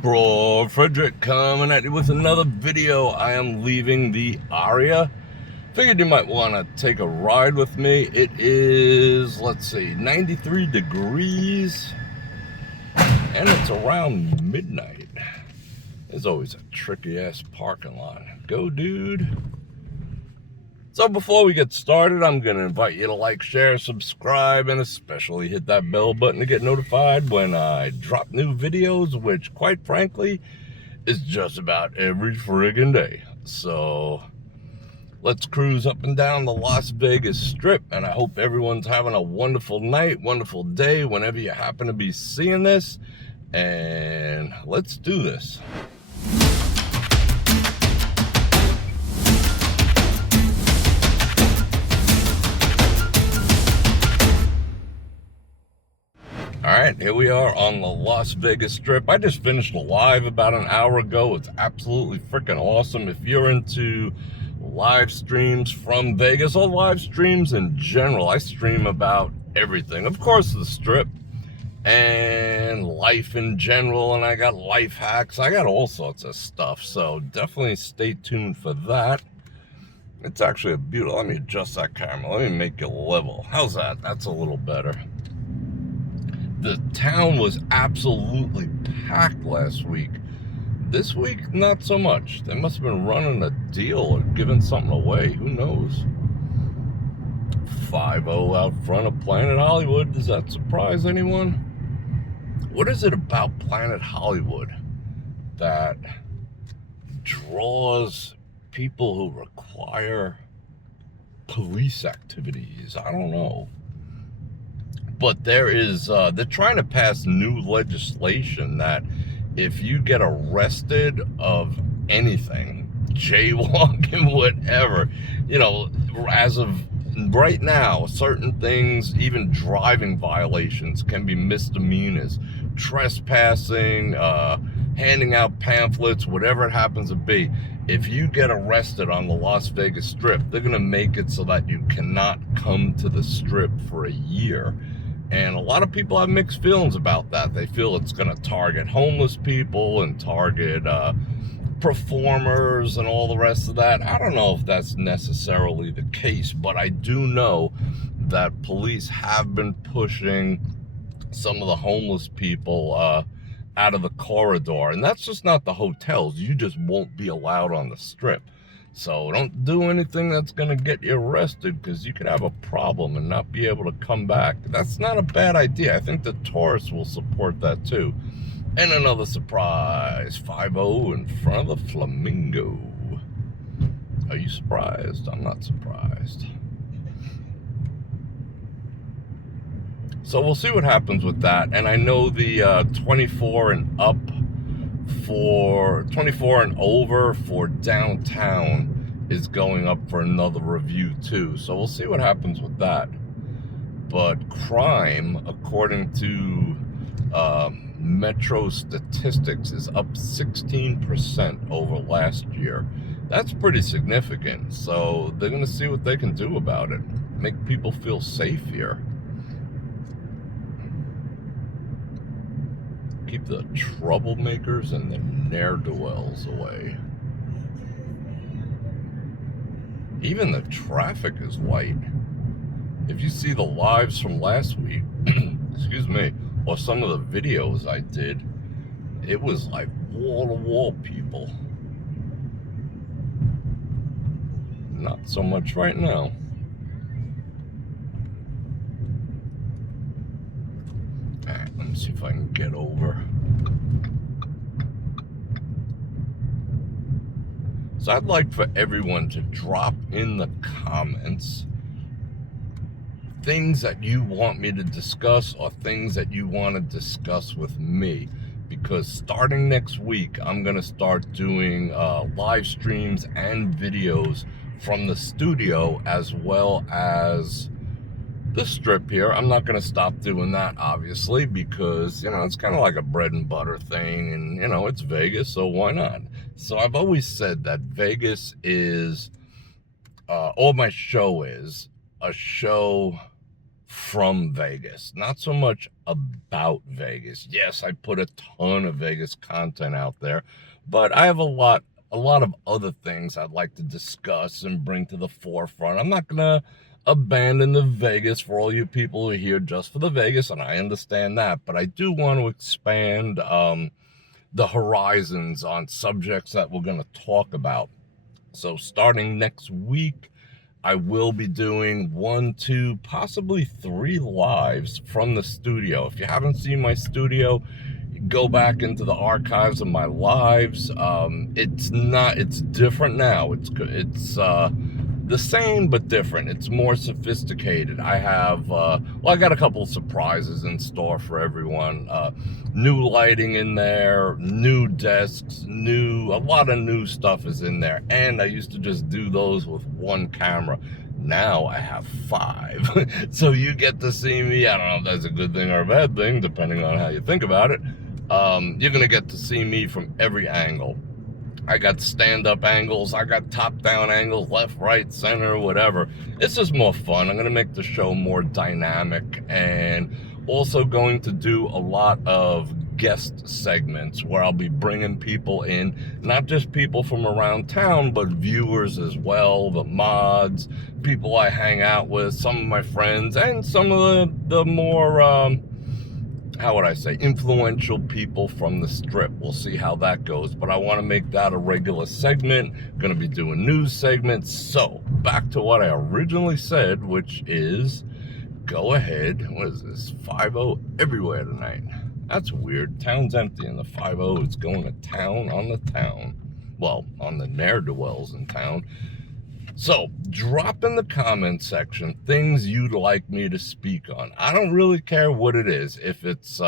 Bror, Fredrik coming at you with another video. I am leaving the area. Figured you might want to take a ride with me. It is, let's see, 93 degrees, and it's around midnight. There's always a tricky-ass parking lot. Go, dude. So before we get started, I'm going to invite you to like, share, subscribe, and especially hit that bell button to get notified when I drop new videos, which, quite frankly, is just about every friggin' day. So let's cruise up and down the Las Vegas Strip, and I hope everyone's having a wonderful night, wonderful day, whenever you happen to be seeing this, and let's do this. Alright, here we are on the Las Vegas Strip. I just finished live about an hour ago. It's absolutely freaking awesome. If you're into live streams from Vegas or live streams in general, I stream about everything. Of course, the Strip and life in general, and I got life hacks. I got all sorts of stuff, so definitely stay tuned for that. It's actually a beautiful... Let me adjust that camera. Let me make it level. How's that? That's a little better. The town was absolutely packed last week. This week, not so much. They must have been running a deal or giving something away. Who knows? 5-0 out front of Planet Hollywood. Does that surprise anyone? What is it about Planet Hollywood that draws people who require police activities? I don't know. But there is, they're trying to pass new legislation that if you get arrested of anything, jaywalking, whatever, you know, as of right now, certain things, even driving violations, can be misdemeanors. Trespassing, handing out pamphlets, whatever it happens to be. If you get arrested on the Las Vegas Strip, they're going to make it so that you cannot come to the Strip for a year. And a lot of people have mixed feelings about that. They feel it's going to target homeless people and target performers and all the rest of that. I don't know if that's necessarily the case, but I do know that police have been pushing some of the homeless people out of the corridor. And that's just not the hotels. You just won't be allowed on the Strip. So don't do anything that's going to get you arrested, because you could have a problem and not be able to come back. That's not a bad idea. I think the tourists will support that too. And another surprise, 5-0 in front of the Flamingo. Are you surprised? I'm not surprised. So we'll see what happens with that. And I know the 24 and up for 24 and over for downtown is going up for another review too. So we'll see what happens with that. But crime, according to Metro statistics, is up 16% over last year. That's pretty significant. So they're going to see what they can do about it. Make people feel safe here. Keep the troublemakers and the ne'er-do-wells away. Even the traffic is light. If you see the lives from last week, excuse me, or some of the videos I did, it was like wall-to-wall people. Not so much right now. Let me see if I can get over. So I'd like for everyone to drop in the comments things that you want me to discuss or things that you want to discuss with me. Because starting next week, I'm going to start doing live streams and videos from the studio as well as the Strip here. I'm not going to stop doing that, obviously, because, you know, it's kind of like a bread and butter thing, and, you know, it's Vegas, so why not? So I've always said that Vegas is, all my show is, a show from Vegas, not so much about Vegas. Yes, I put a ton of Vegas content out there, but I have a lot of other things I'd like to discuss and bring to the forefront. I'm not gonna abandon the Vegas for all you people who are here just for the Vegas, and I understand that, but I do want to expand the horizons on subjects that we're going to talk about. So starting next week, I will be doing 1, 2, possibly 3 lives from the studio. If you haven't seen my studio, go back into the archives of my lives. It's different now. It's the same but different. It's more sophisticated. I have I got a couple of surprises in store for everyone. New lighting in there, new desks, a lot of new stuff is in there. And I used to just do those with 1 camera. Now I have 5. So you get to see me. I don't know if that's a good thing or a bad thing, depending on how you think about it. You're gonna get to see me from every angle. I got stand-up angles, I got top-down angles, left, right, center, whatever. It's just more fun. I'm gonna make the show more dynamic, and also going to do a lot of guest segments where I'll be bringing people in, not just people from around town, but viewers as well, the mods, people I hang out with, some of my friends, and some of the more how would I say, influential people from the strip. We'll see how that goes, but I want to make that a regular segment. Going to be doing news segments. So back to what I originally said, which is go ahead. What is this? 5-0 everywhere tonight. That's weird. Town's empty and the 5-0 is going to town on the town. Well, on the ne'er-do-wells in town. So, drop in the comment section things you'd like me to speak on. I don't really care what it is. If it's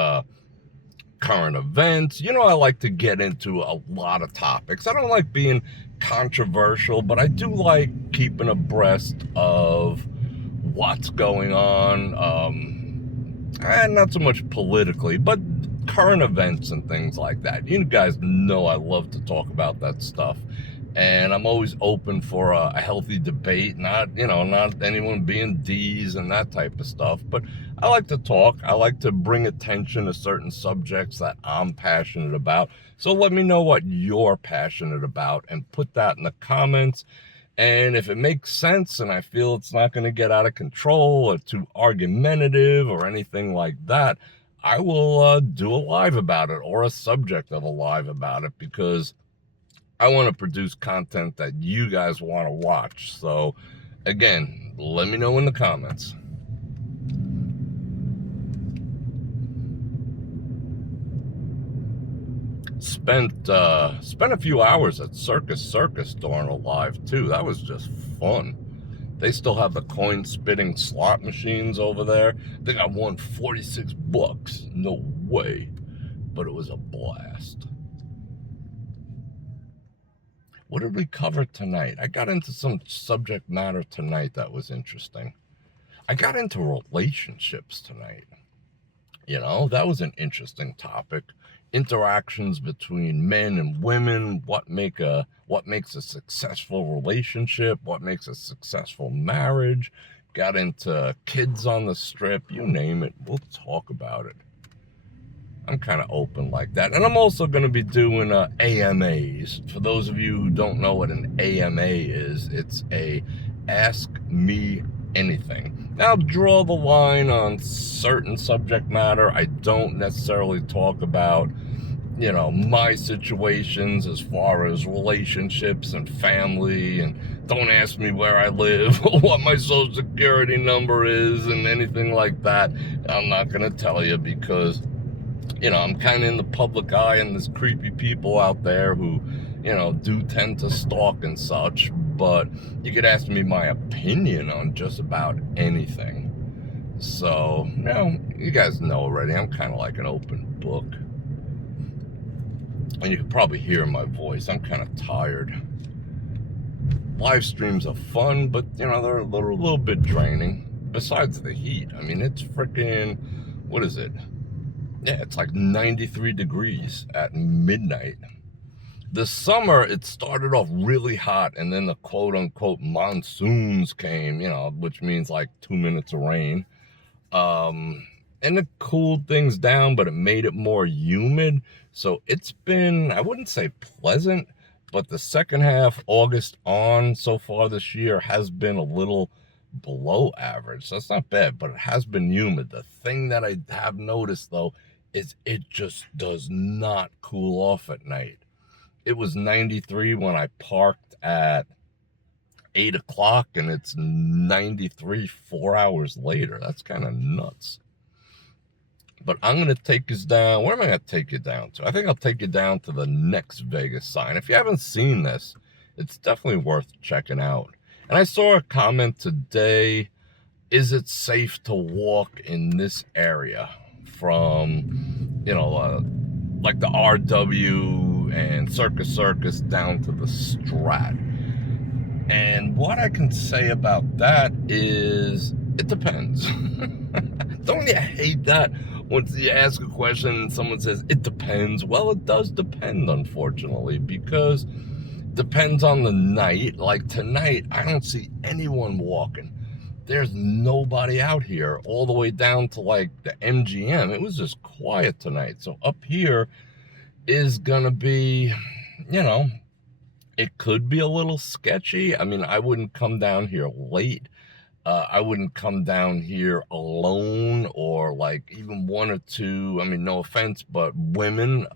current events, I like to get into a lot of topics. I don't like being controversial, but I do like keeping abreast of what's going on. And not so much politically, but current events and things like that. You guys know I love to talk about that stuff. And I'm always open for a healthy debate, not anyone being D's and that type of stuff. But I like to talk. I like to bring attention to certain subjects that I'm passionate about. So let me know what you're passionate about and put that in the comments. And if it makes sense and I feel it's not going to get out of control or too argumentative or anything like that, I will do a live about it or a subject of a live about it, because I want to produce content that you guys want to watch. So, again, let me know in the comments. Spent a few hours at Circus during a live, too. That was just fun. They still have the coin-spitting slot machines over there. I think I won $46. No way. But it was a blast. What did we cover tonight? I got into some subject matter tonight that was interesting. I got into relationships tonight. That was an interesting topic. Interactions between men and women, what makes a successful relationship, what makes a successful marriage. Got into kids on the strip, you name it. We'll talk about it. I'm kind of open like that. And I'm also going to be doing AMAs. For those of you who don't know what an AMA is, it's a Ask Me Anything. Now, draw the line on certain subject matter. I don't necessarily talk about, my situations as far as relationships and family, and don't ask me where I live or what my social security number is and anything like that. I'm not going to tell you, because I'm kind of in the public eye, and there's creepy people out there who, do tend to stalk and such. But you could ask me my opinion on just about anything. So, you guys know already, I'm kind of like an open book. And you can probably hear my voice. I'm kind of tired. Live streams are fun, but, they're a little bit draining. Besides the heat. I mean, it's freaking, what is it? Yeah, it's like 93 degrees at midnight. This summer, it started off really hot, and then the quote-unquote monsoons came, which means like 2 minutes of rain. And it cooled things down, but it made it more humid. So it's been, I wouldn't say pleasant, but the second half, August on so far this year, has been a little below average. So it's not bad, but it has been humid. The thing that I have noticed, though, is it just does not cool off at night. It was 93 when I parked at 8 o'clock, and it's 93 4 hours later. That's kind of nuts. But I'm going to take us down. Where am I going to take you down to? I think I'll take you down to the next Vegas sign. If you haven't seen this, it's definitely worth checking out. And I saw a comment today, is it safe to walk in this area from, you know, like the RW and Circus down to the Strat? And what I can say about that is it depends. Don't you hate that? Once you ask a question and someone says, it depends. Well, it does depend, unfortunately, because it depends on the night. Like tonight, I don't see anyone walking. There's nobody out here all the way down to like the MGM. It was just quiet tonight. So up here is going to be, you know, it could be a little sketchy. I mean, I wouldn't come down here late. I wouldn't come down here alone, or like even one or two, I mean, no offense, but women,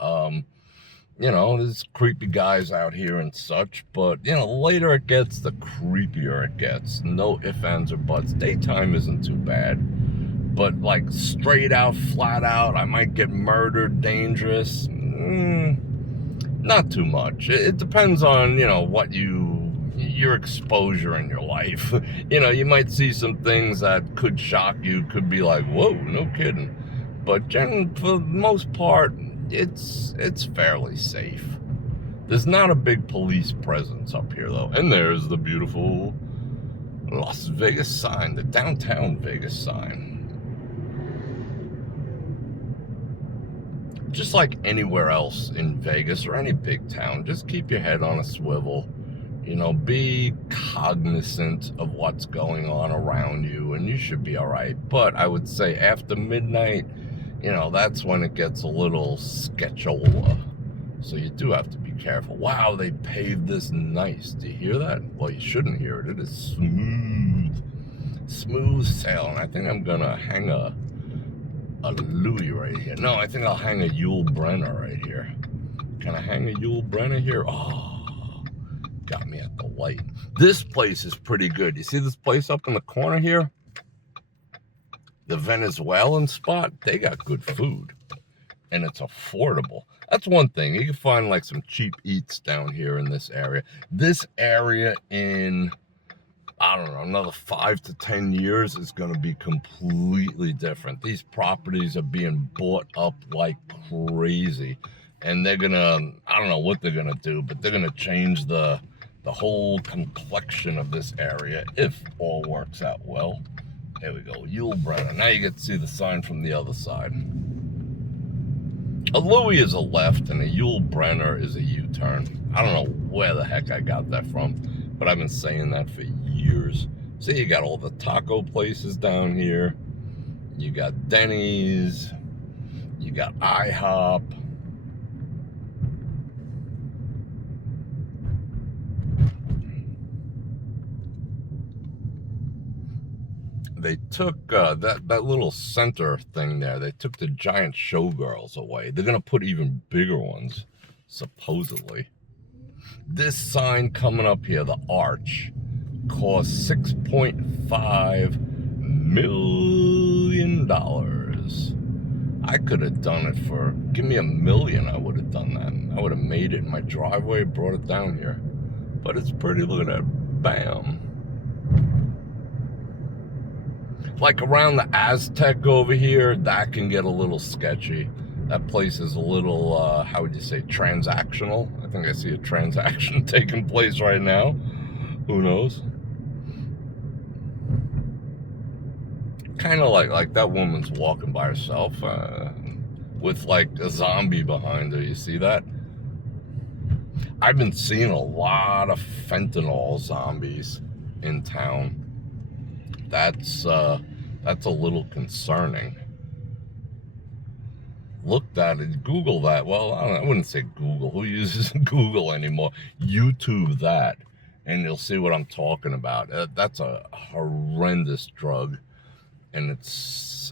you know, there's creepy guys out here and such, but, you know, the later it gets, the creepier it gets. No ifs, ands, or buts. Daytime isn't too bad, but like straight out, flat out, I might get murdered, dangerous, not too much. It depends on, you know, what your exposure in your life. You know, you might see some things that could shock you, could be like, whoa, no kidding. But for the most part, it's fairly safe. There's not a big police presence up here, though. And there's the beautiful Las Vegas sign, the downtown Vegas sign. Just like anywhere else in Vegas or any big town, just keep your head on a swivel. You know, be cognizant of what's going on around you, and you should be all right. But I would say after midnight, you know, that's when it gets a little sketchola. So you do have to be careful. Wow, they paved this nice. Do you hear that? Well, you shouldn't hear it. It is smooth sailing. I think I'm going to hang a Louis right here. No, I think I'll hang a Yule Brenner right here. Can I hang a Yule Brenner here? Oh. Got me at the light. This place is pretty good. You see this place up in the corner here? The Venezuelan spot, they got good food. And it's affordable. That's one thing. You can find like some cheap eats down here in this area. This area in, I don't know, another 5 to 10 years is going to be completely different. These properties are being bought up like crazy. And they're going to, I don't know what they're going to do, but they're going to change the whole complexion of this area if all works out well. There we go, Yule Brenner. Now you get to see the sign from the other side. A Louis is a left and a Yule Brenner is a U-turn. I don't know where the heck I got that from, but I've been saying that for years. See, you got all the taco places down here. You got Denny's. You got IHOP. They took that little center thing there. They took the giant showgirls away. They're going to put even bigger ones, supposedly. This sign coming up here, the arch, cost $6.5 million. I could have done it for, give me $1 million, I would have done that. I would have made it in my driveway, brought it down here. But it's pretty, look at that, bam. Like around the Aztec over here, that can get a little sketchy. That place is a little, how would you say, transactional. I think I see a transaction taking place right now. Who knows? Kind of like that woman's walking by herself with like a zombie behind her. You see that? I've been seeing a lot of fentanyl zombies in town. That's That's a little concerning. Looked at it, Google that. Well, I wouldn't say Google. Who uses Google anymore? YouTube that, and you'll see what I'm talking about. That's a horrendous drug, and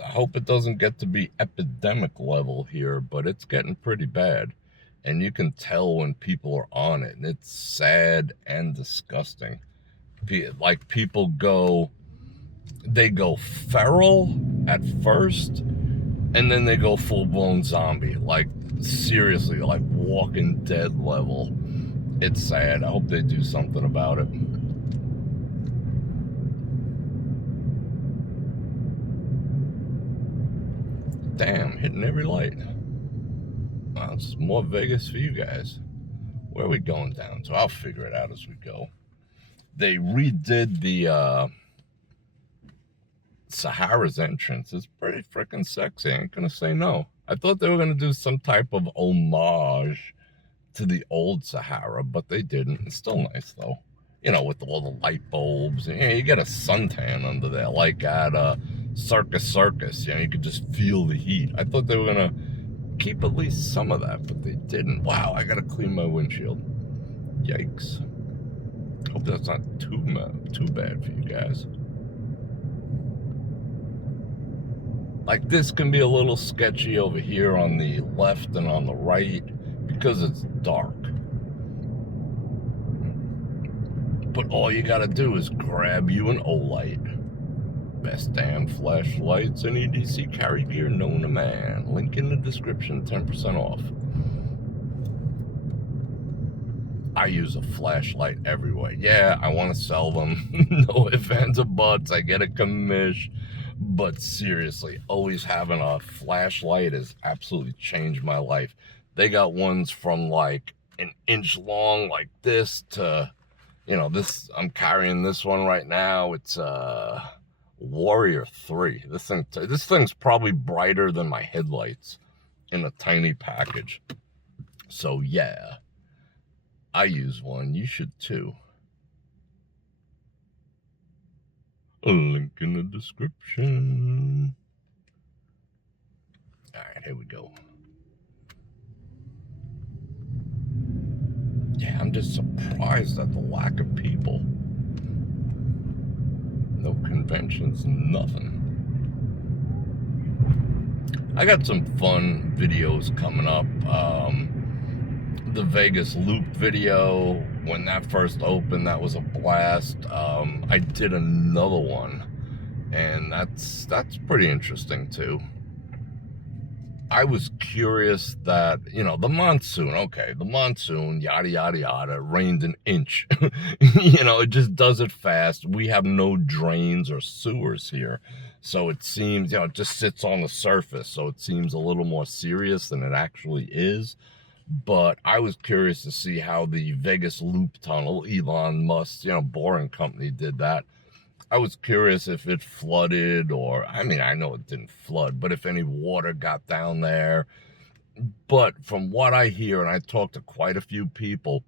I hope it doesn't get to be epidemic level here, but it's getting pretty bad. And you can tell when people are on it, and it's sad and disgusting. Like, people they go feral at first, and then they go full-blown zombie. Like, seriously, like Walking Dead level. It's sad. I hope they do something about it. Damn, hitting every light. Wow, it's more Vegas for you guys. Where are we going down to? I'll figure it out as we go. They redid the Sahara's entrance. It's pretty freaking sexy. I ain't gonna say no. I thought they were gonna do some type of homage to the old Sahara, but they didn't. It's still nice though. You know, with all the light bulbs. And, you get a suntan under there, like at Circus. You know, you could just feel the heat. I thought they were gonna keep at least some of that, but they didn't. Wow, I gotta clean my windshield. Yikes. Hope that's not too bad for you guys. Like, this can be a little sketchy over here on the left and on the right because it's dark. But all you gotta do is grab you an O-light. Best damn flashlights and EDC carry gear known to man. Link in the description, 10% off. I use a flashlight everywhere. Yeah, I want to sell them. No ifs, ands, or buts. I get a commish. But seriously, always having a flashlight has absolutely changed my life. They got ones from like an inch long like this to, you know, this. I'm carrying this one right now. It's Warrior 3. This thing's probably brighter than my headlights in a tiny package. So yeah, I use one. You should too. A link in the description. All right, here we go. Yeah, I'm just surprised at the lack of people. No conventions, nothing. I got some fun videos coming up. The Vegas Loop video, when that first opened, that was a blast. I did another one, and that's pretty interesting too. I was curious that, you know, the monsoon, yada, yada, yada, rained an inch. You know, it just does it fast. We have no drains or sewers here. So it seems, you know, it just sits on the surface. So it seems a little more serious than it actually is. But I was curious to see how the Vegas Loop Tunnel, Elon Musk, you know, Boring Company did that. I was curious if it flooded, or, I mean, I know it didn't flood, but if any water got down there. But from what I hear, and I talked to quite a few people,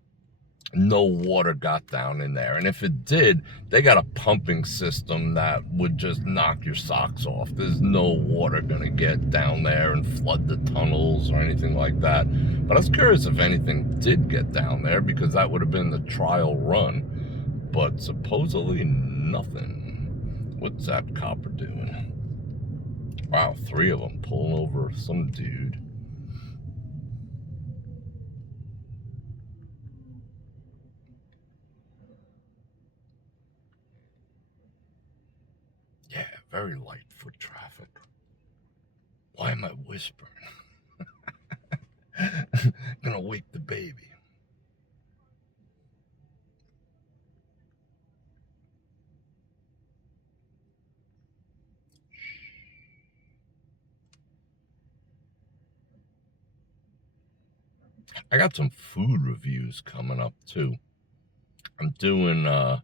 no water got down in there. And if it did, they got a pumping system that would just knock your socks off. There's no water gonna get down there and flood the tunnels or anything like that. But I was curious if anything did get down there, because that would have been the trial run. But supposedly nothing. What's that copper doing? Wow, 3 of them pulling over some dude. Yeah, very light foot traffic. Why am I whispering? Gonna wake the baby. I got some food reviews coming up too. I'm doing, well,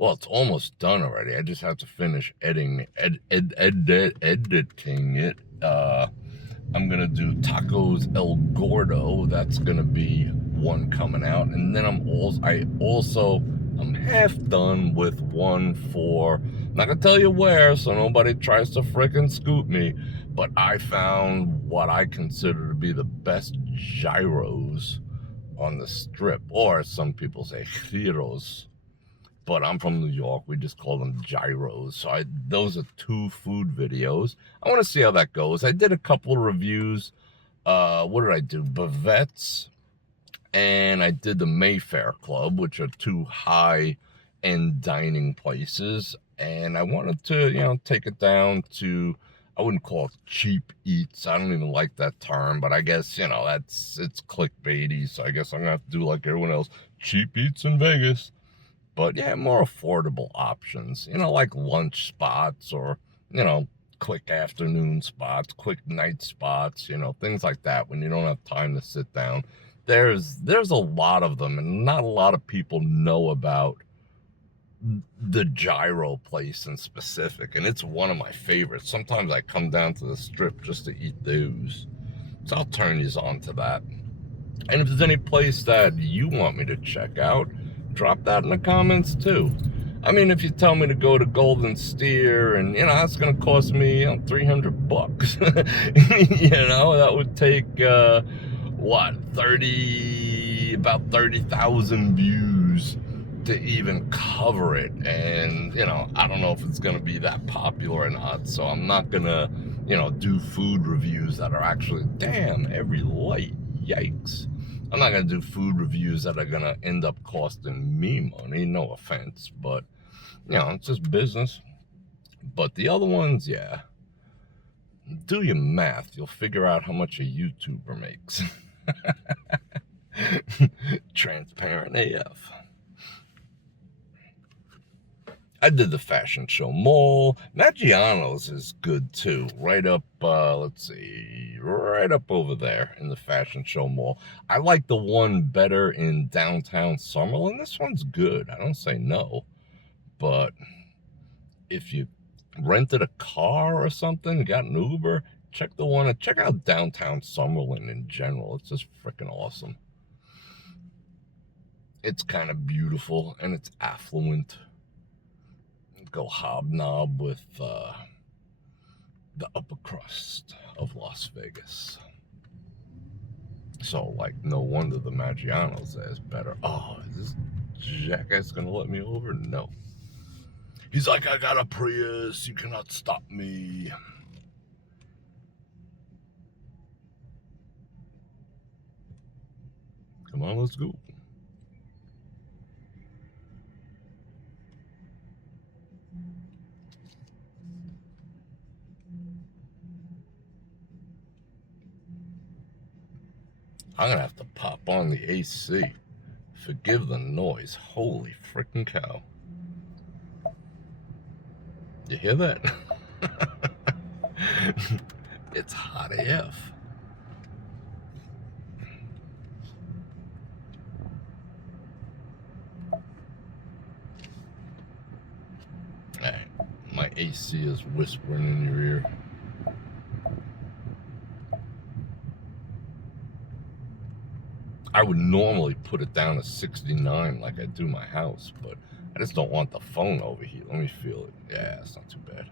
it's almost done already. I just have to finish editing it. I'm gonna do Tacos El Gordo. That's gonna be one coming out, and then I'm half done with one for Not gonna tell you where, so nobody tries to frickin' scoop me, but I found what I consider to be the best gyros on the strip, or some people say gyros, but I'm from New York. We just call them gyros. So those are 2 food videos. I want to see how that goes. I did a couple of reviews. What did I do? Bavette's, and I did the Mayfair Club, which are 2 high-end dining places. And I wanted to, take it down to, I wouldn't call it cheap eats. I don't even like that term, but I guess, it's clickbaity. So I guess I'm gonna have to do like everyone else, cheap eats in Vegas. But yeah, more affordable options, like lunch spots, or, quick afternoon spots, quick night spots, things like that when you don't have time to sit down. There's a lot of them, and not a lot of people know about the gyro place in specific, and it's one of my favorites. Sometimes I come down to the strip just to eat those, so I'll turn you on to that. And if there's any place that you want me to check out, drop that in the comments too. I mean, if you tell me to go to Golden Steer, and that's gonna cost me $300, that would take what, about 30,000 views to even cover it. And I don't know if it's gonna be that popular or not, so I'm not gonna do food reviews that are actually, damn, every light, yikes. I'm not gonna do food reviews that are gonna end up costing me money, no offense, but it's just business. But the other ones, yeah, do your math, you'll figure out how much a YouTuber makes. Transparent AF. I did the Fashion Show Mall. Maggiano's is good too. Right up, let's see, right up over there in the Fashion Show Mall. I like the one better in downtown Summerlin. This one's good. I don't say no. But if you rented a car or something, got an Uber, check out downtown Summerlin in general. It's just freaking awesome. It's kind of beautiful, and it's affluent. Go hobnob with the upper crust of Las Vegas. So, like, no wonder the Maggiano's is better. Oh, is this jackass gonna let me over? No. He's like, I got a Prius, you cannot stop me. Come on, let's go. I'm gonna have to pop on the AC. Forgive the noise. Holy freaking cow. You hear that? It's hot AF. Alright, my AC is whispering in your ear. I would normally put it down to 69 like I do my house, but I just don't want the phone overheat. Let me feel it. Yeah, it's not too bad.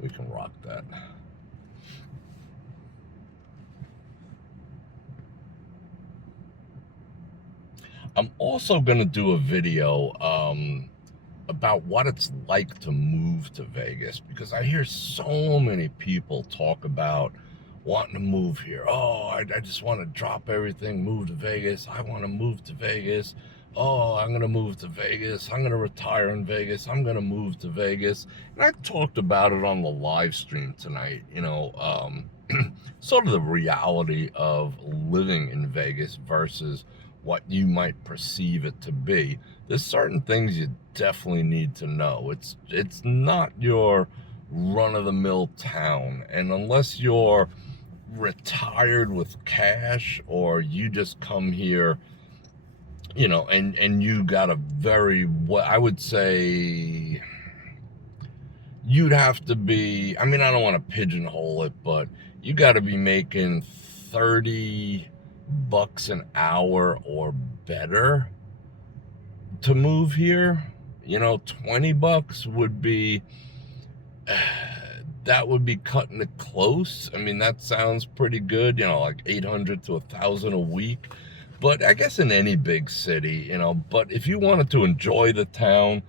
We can rock that. I'm also going to do a video about what it's like to move to Vegas, because I hear so many people talk about wanting to move here. Oh, I just want to drop everything, move to Vegas. I want to move to Vegas. Oh, I'm going to move to Vegas. I'm going to retire in Vegas. I'm going to move to Vegas. And I talked about it on the live stream tonight, sort of the reality of living in Vegas versus what you might perceive it to be. There's certain things you definitely need to know. It's not your run-of-the-mill town, and unless you're retired with cash, or you just come here, and you got a very, what I would say, you'd have to be, I mean, I don't want to pigeonhole it, but you got to be making $30 an hour or better to move here. $20 would be, that would be cutting it close. I mean, that sounds pretty good, like 800 to 1,000 a week. But I guess in any big city, but if you wanted to enjoy the town,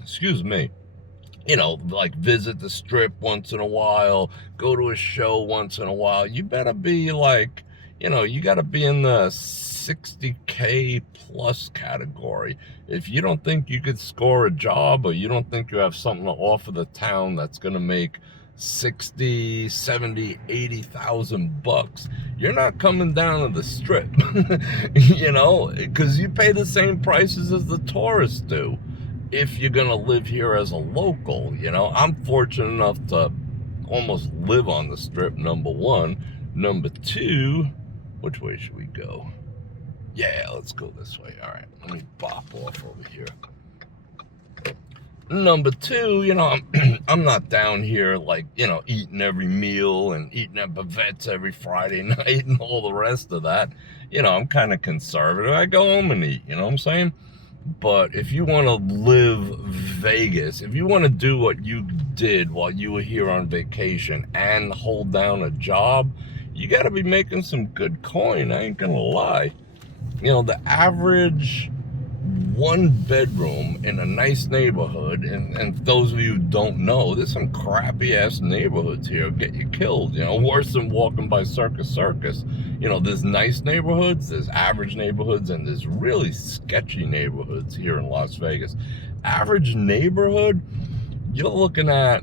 excuse me, like visit the strip once in a while, go to a show once in a while, you better be like, you got to be in the 60K plus category. If you don't think you could score a job, or you don't think you have something to offer the town that's going to make 60, 70, 80,000 bucks, you're not coming down to the strip, because you pay the same prices as the tourists do if you're gonna live here as a local. I'm fortunate enough to almost live on the strip, number one. Number two, which way should we go? Yeah, let's go this way. All right, let me bop off over here. Number two, I'm not down here like, eating every meal and eating at Bavette's every Friday night and all the rest of that. I'm kind of conservative. I go home and eat, you know what I'm saying? But if you want to live Vegas, if you want to do what you did while you were here on vacation and hold down a job, you got to be making some good coin. I ain't gonna lie. The average one bedroom in a nice neighborhood, and those of you who don't know, there's some crappy ass neighborhoods here get you killed, worse than walking by Circus. There's nice neighborhoods, there's average neighborhoods, and there's really sketchy neighborhoods here in Las Vegas. Average neighborhood, you're looking at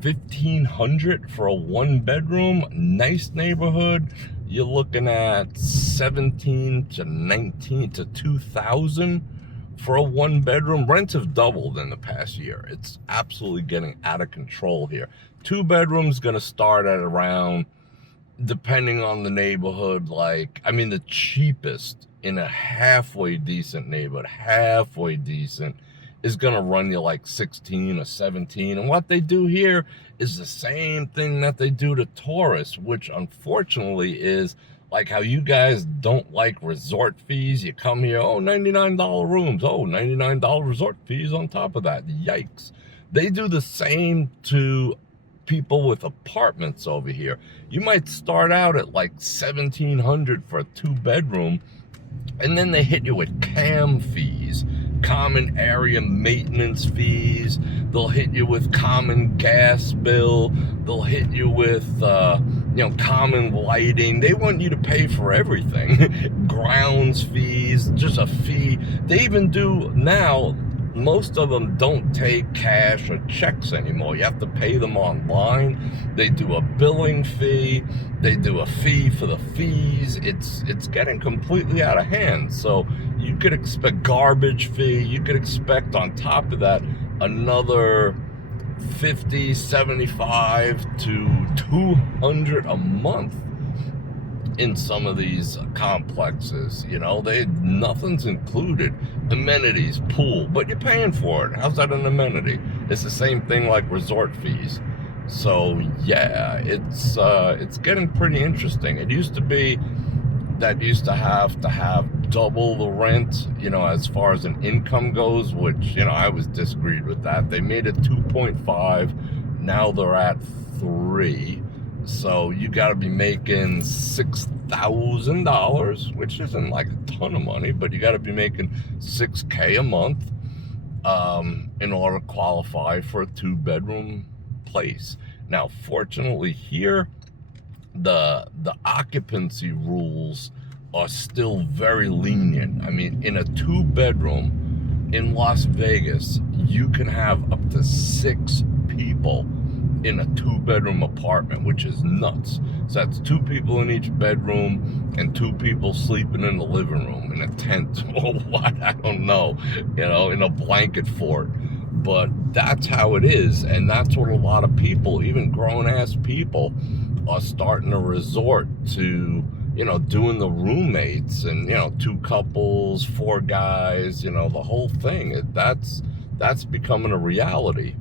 $1,500 for a one bedroom. Nice neighborhood, you're looking at 17 to 19 to 2,000 for a one bedroom. Rents have doubled in the past year. It's absolutely getting out of control here. Two bedrooms gonna start at around, depending on the neighborhood, the cheapest in a halfway decent neighborhood, is gonna run you like 16 or 17. And what they do here is the same thing that they do to tourists, which unfortunately is like how you guys don't like resort fees. You come here, oh, $99 rooms, oh, $99 resort fees on top of that. Yikes. They do the same to people with apartments over here. You might start out at like $1,700 for a two bedroom, and then they hit you with CAM fees, common area maintenance fees. They'll hit you with common gas bill. They'll hit you with common lighting. They want you to pay for everything. Grounds fees, just a fee. They even do now, most of them don't take cash or checks anymore. You have to pay them online. They do a billing fee. They do a fee for the fees. It's getting completely out of hand. So you could expect garbage fee. You could expect on top of that another 50, 75 to 200 a month in some of these complexes. Nothing's included. Amenities, pool, but you're paying for it. How's that an amenity? It's the same thing like resort fees. So yeah, it's getting pretty interesting. It used to be that used to have double the rent, as far as an income goes, which, I was disagreed with that. They made it 2.5. Now they're at 3. So you got to be making $6,000, which isn't like a ton of money, but you got to be making $6K a month in order to qualify for a two bedroom place. Now, fortunately here, the occupancy rules are still very lenient. I mean, in a two bedroom in Las Vegas, you can have up to 6 people in a two bedroom apartment, which is nuts. So that's 2 people in each bedroom and 2 people sleeping in the living room in a tent or what, I don't know, in a blanket fort. But that's how it is, and that's what a lot of people, even grown-ass people, are starting to resort to, doing the roommates and, 2 couples, 4 guys, the whole thing. That's becoming a reality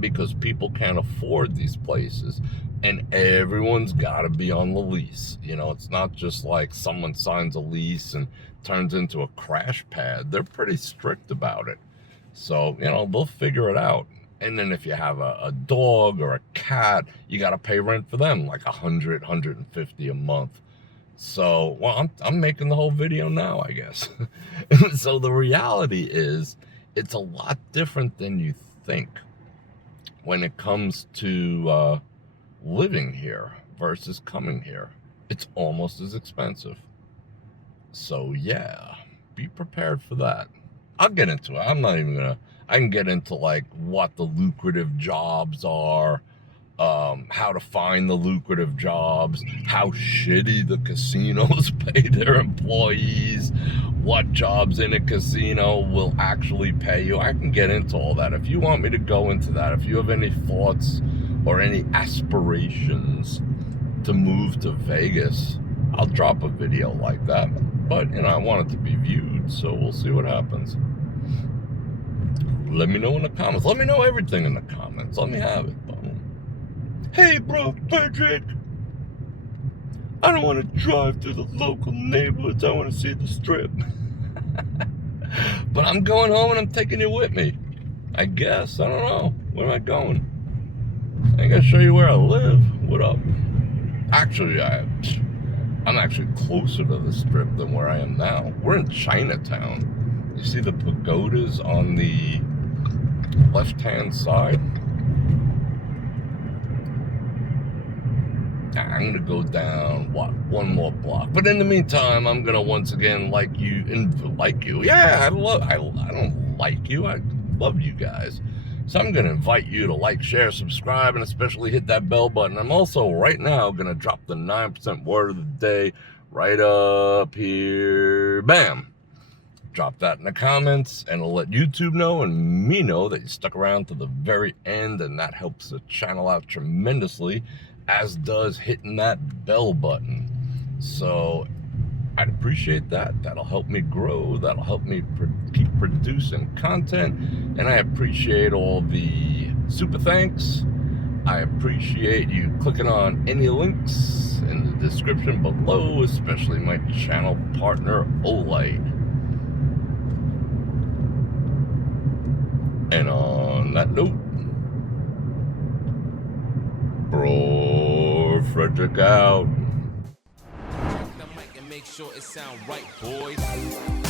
because people can't afford these places. And everyone's got to be on the lease. You know, it's not just like someone signs a lease and turns into a crash pad. They're pretty strict about it. So, you know, they'll figure it out. And then if you have a dog or a cat, you got to pay rent for them, like $100, $150 a month. So, well, I'm making the whole video now, I guess. So the reality is, it's a lot different than you think when it comes to living here versus coming here. It's almost as expensive. So yeah, be prepared for that. I'll get into it. I'm not even gonna, I can get into like what the lucrative jobs are, how to find the lucrative jobs, how shitty the casinos pay their employees, what jobs in a casino will actually pay you. I can get into all that. If you want me to go into that, if you have any thoughts or any aspirations to move to Vegas, I'll drop a video like that. But, you know, I want it to be viewed, so we'll see what happens. Let me know in the comments. Let me know everything in the comments. Let me have it. Hey, bro, Fredrik. I don't want to drive through the local neighborhoods. I want to see the strip. But I'm going home and I'm taking you with me. I guess. I don't know. Where am I going? I gotta show you where I live. What up? Actually, I'm actually closer to the strip than where I am now. We're in Chinatown. You see the pagodas on the left-hand side? I'm gonna go down, what, one more block. But in the meantime, I'm gonna once again like you. Yeah, I don't like you. I love you guys. So I'm gonna invite you to like, share, subscribe, and especially hit that bell button. I'm also right now gonna drop the 9% word of the day right up here. Bam! Drop that in the comments, and it'll let YouTube know and me know that you stuck around to the very end, and that helps the channel out tremendously, as does hitting that bell button. So I'd appreciate that. That'll help me grow. That'll help me keep producing content. And I appreciate all the super thanks. I appreciate you clicking on any links in the description below, especially my channel partner, Olight. And on that note, Bror Fredrik out. Make sure it sound right, boys.